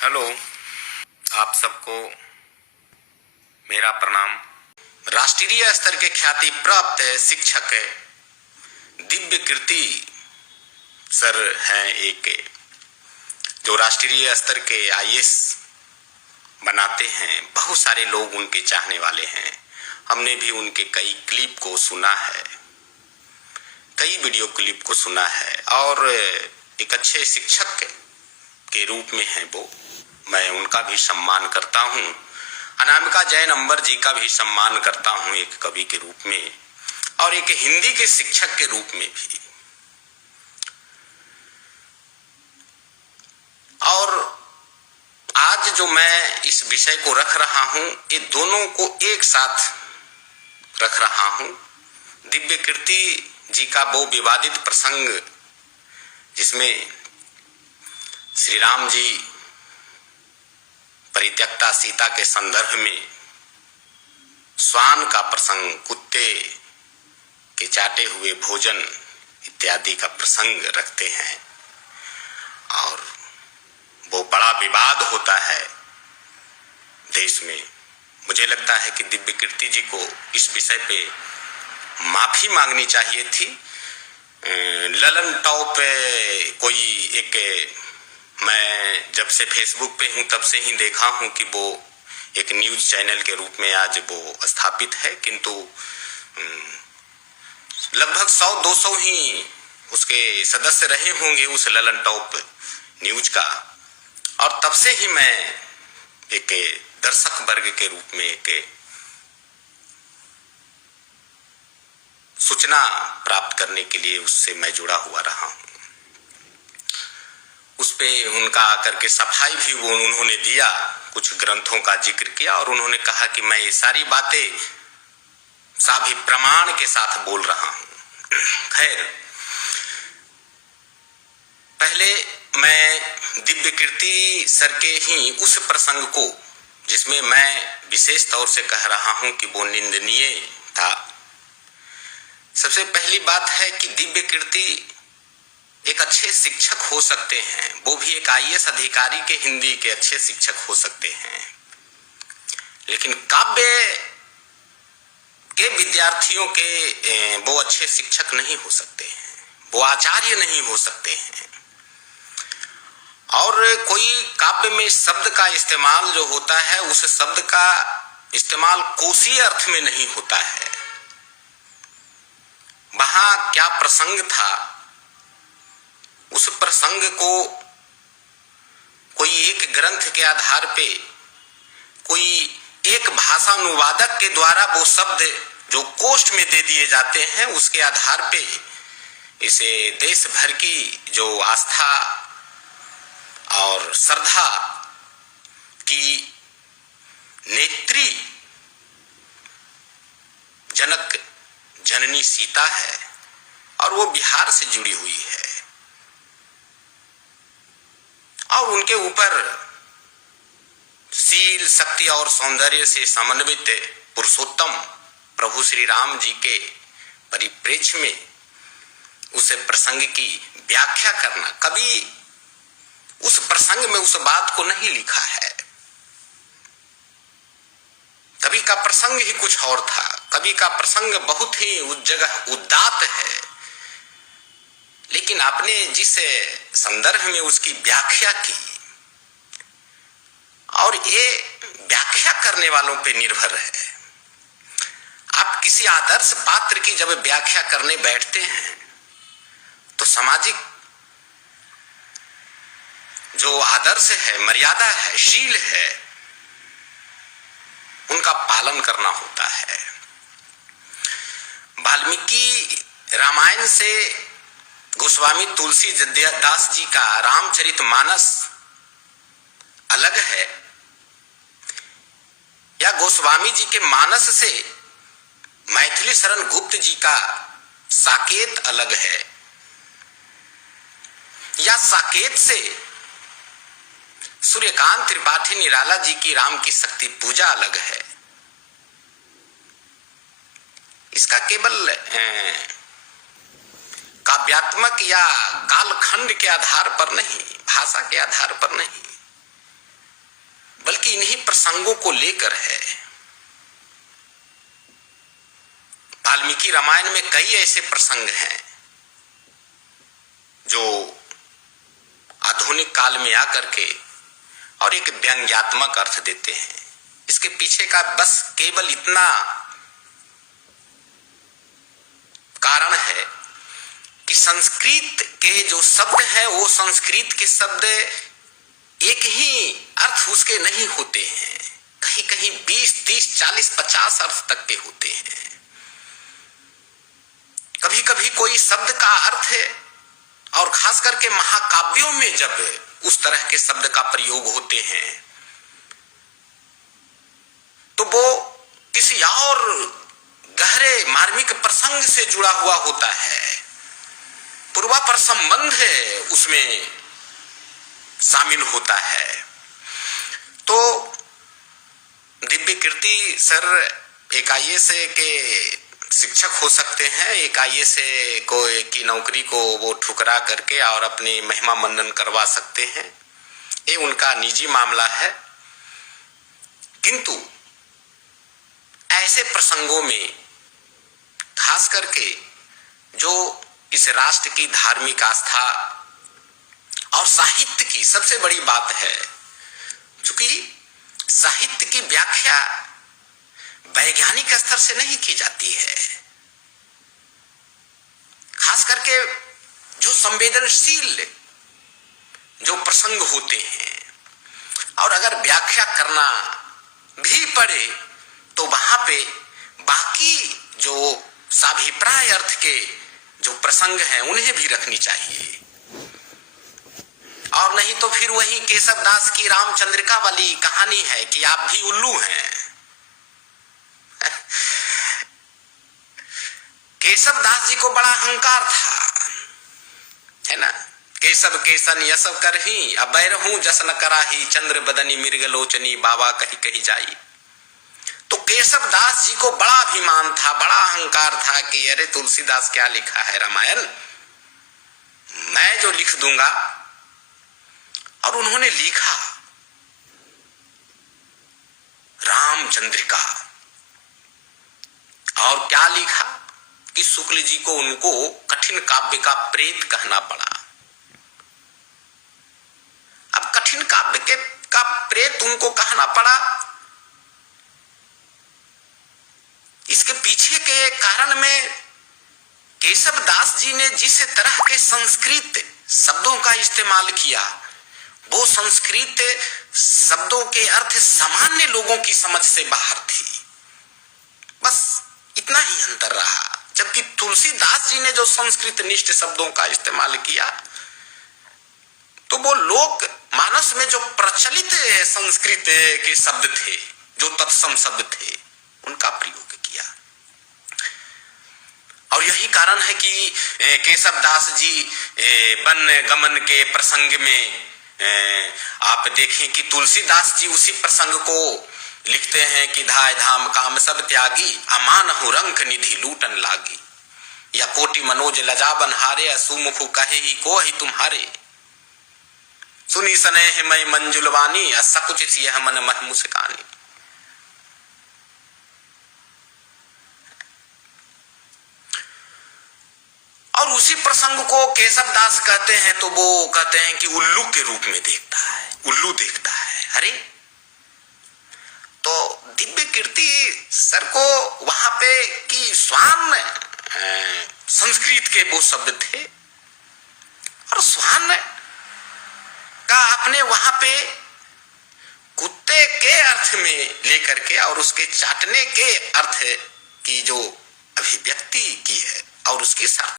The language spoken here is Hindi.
हेलो, आप सबको मेरा प्रणाम। राष्ट्रीय स्तर के ख्याति प्राप्त शिक्षक दिव्य कीर्ति सर हैं एक, जो राष्ट्रीय स्तर के आईएएस बनाते हैं। बहुत सारे लोग उनके चाहने वाले हैं। हमने भी उनके कई क्लिप को सुना है, कई वीडियो क्लिप को सुना है और एक अच्छे शिक्षक के रूप में हैं वो। मैं उनका भी सम्मान करता हूँ। अनामिका जैन अंबर जी का भी सम्मान करता हूँ एक कवि के रूप में और एक हिंदी के शिक्षक के रूप में भी। और आज जो मैं इस विषय को रख रहा हूँ, ये दोनों को एक साथ रख रहा हूँ। दिव्य कीर्ति जी का वो विवादित प्रसंग जिसमें श्री राम जी परित्यक्ता सीता के संदर्भ में श्वान का प्रसंग, कुत्ते के चाटे हुए भोजन इत्यादि का प्रसंग रखते हैं और वो बड़ा विवाद होता है देश में। मुझे लगता है कि दिव्य कीर्ति जी को इस विषय पे माफी मांगनी चाहिए थी। ललन टॉप कोई एक, मैं जब से फेसबुक पे हूँ तब से ही देखा हूँ कि वो एक न्यूज चैनल के रूप में आज वो स्थापित है, किंतु लगभग 100-200 ही उसके सदस्य रहे होंगे उस ललन टॉप न्यूज का। और तब से ही मैं एक दर्शक वर्ग के रूप में एक सूचना प्राप्त करने के लिए उससे मैं जुड़ा हुआ रहा हूँ। उस पे उनका आकर के सफाई भी वो उन्होंने दिया, कुछ ग्रंथों का जिक्र किया और उन्होंने कहा कि मैं ये सारी बातें सभी प्रमाण के साथ बोल रहा हूँ। खैर, पहले मैं दिव्य कीर्ति सर के ही उस प्रसंग को, जिसमें मैं विशेष तौर से कह रहा हूँ कि वो निंदनीय था। सबसे पहली बात है कि दिव्य कीर्ति एक अच्छे शिक्षक हो सकते हैं, वो भी एक आईएएस अधिकारी के हिंदी के अच्छे शिक्षक हो सकते हैं, लेकिन काव्य के विद्यार्थियों के वो अच्छे शिक्षक नहीं हो सकते हैं, वो आचार्य नहीं हो सकते हैं। और कोई काव्य में शब्द का इस्तेमाल जो होता है, उस शब्द का इस्तेमाल कोशीय अर्थ में नहीं होता है। वहां क्या प्रसंग था, उस प्रसंग को कोई एक ग्रंथ के आधार पे, कोई एक भाषानुवादक के द्वारा वो शब्द जो कोष्ठ में दे दिए जाते हैं, उसके आधार पे इसे देश भर की जो आस्था और श्रद्धा की नेत्री जनक जननी सीता है और वो बिहार से जुड़ी हुई है और उनके ऊपर शील, शक्ति और सौंदर्य से समन्वित पुरुषोत्तम प्रभु श्री राम जी के परिप्रेक्ष्य में उस प्रसंग की व्याख्या करना, कभी उस प्रसंग में उस बात को नहीं लिखा है। कभी का प्रसंग ही कुछ और था, कभी का प्रसंग बहुत ही उस जगह उदात्त है, लेकिन आपने जिस संदर्भ में उसकी व्याख्या की, और ये व्याख्या करने वालों पे निर्भर है। आप किसी आदर्श पात्र की जब व्याख्या करने बैठते हैं तो सामाजिक जो आदर्श है, मर्यादा है, शील है, उनका पालन करना होता है। वाल्मीकि रामायण से गोस्वामी तुलसीदास जी का रामचरितमानस अलग है, या गोस्वामी जी के मानस से मैथिली शरण गुप्त जी का साकेत अलग है, या साकेत से सूर्यकांत त्रिपाठी निराला जी की राम की शक्ति पूजा अलग है। इसका केवल काव्यात्मक या कालखंड के आधार पर नहीं, भाषा के आधार पर नहीं, प्रसंगों को लेकर है। वाल्मीकि रामायण में कई ऐसे प्रसंग हैं जो आधुनिक काल में आकर के और एक व्यंग्यात्मक अर्थ देते हैं। इसके पीछे का बस केवल इतना कारण है कि संस्कृत के जो शब्द है वो संस्कृत के शब्द एक ही अर्थ उसके नहीं होते हैं, कहीं कहीं 20, 30, 40, 50 अर्थ तक के होते हैं। कभी कभी कोई शब्द का अर्थ है और खास करके महाकाव्यों में जब उस तरह के शब्द का प्रयोग होते हैं तो वो किसी और गहरे मार्मिक प्रसंग से जुड़ा हुआ होता है, पूर्वापर संबंध है उसमें शामिल होता है। तो दिव्य कीर्ति सर एक IAS के शिक्षक हो सकते हैं, एक IAS की नौकरी को वो ठुकरा करके और अपनी महिमा मंडन करवा सकते हैं, ये उनका निजी मामला है। किंतु ऐसे प्रसंगों में खास करके जो इस राष्ट्र की धार्मिक आस्था और साहित्य की सबसे बड़ी बात है, क्योंकि साहित्य की व्याख्या वैज्ञानिक स्तर से नहीं की जाती है। खास करके जो संवेदनशील जो प्रसंग होते हैं और अगर व्याख्या करना भी पड़े तो वहां पे बाकी जो साभिप्राय अर्थ के जो प्रसंग हैं उन्हें भी रखनी चाहिए, और नहीं तो फिर वही केशव दास की रामचंद्रिका वाली कहानी है कि आप भी उल्लू हैं। केशव दास जी को बड़ा अहंकार था, है ना। केशव केसन यसव करही अबैरहूं जसन कराही चंद्र बदनी मृगलोचनी बाबा कही कही जाई। तो केशव दास जी को बड़ा अभिमान था, बड़ा अहंकार था कि अरे तुलसीदास क्या लिखा है रामायण, मैं जो लिख दूंगा। और उन्होंने लिखा रामचंद्रिका, और क्या लिखा कि शुक्ल जी को उनको कठिन काव्य का प्रेत कहना पड़ा। अब कठिन काव्य का प्रेत उनको कहना पड़ा, इसके पीछे के कारण में केशव दास जी ने जिस तरह के संस्कृत शब्दों का इस्तेमाल किया वो संस्कृत शब्दों के अर्थ सामान्य लोगों की समझ से बाहर थी, बस इतना ही अंतर रहा। जबकि तुलसीदास जी ने जो संस्कृत निष्ठ शब्दों का इस्तेमाल किया तो वो लोक मानस में जो प्रचलित संस्कृत के शब्द थे, जो तत्सम शब्द थे, उनका प्रयोग किया। और यही कारण है कि केशव दास जी वन गमन के प्रसंग में आप देखें कि तुलसीदास जी उसी प्रसंग को लिखते हैं कि धाय धाम काम सब त्यागी अमान हो रंक निधि लूटन लागी, या कोटि मनोज लजाबन हारे सुमुख कहे ही को ही तुम्हारे, सुनी सनेह मई मंजुलवानी सकुच सियह मन मह मुस्कानी। और उसी प्रसंग को केशव दास कहते हैं तो वो कहते हैं कि उल्लू के रूप में देखता है, उल्लू देखता है। अरे तो दिव्य कीर्ति सर को वहां पे कि स्वान संस्कृत के वो शब्द थे, और स्वान का आपने वहां पे कुत्ते के अर्थ में लेकर के और उसके चाटने के अर्थ की जो अभिव्यक्ति की है और उसके साथ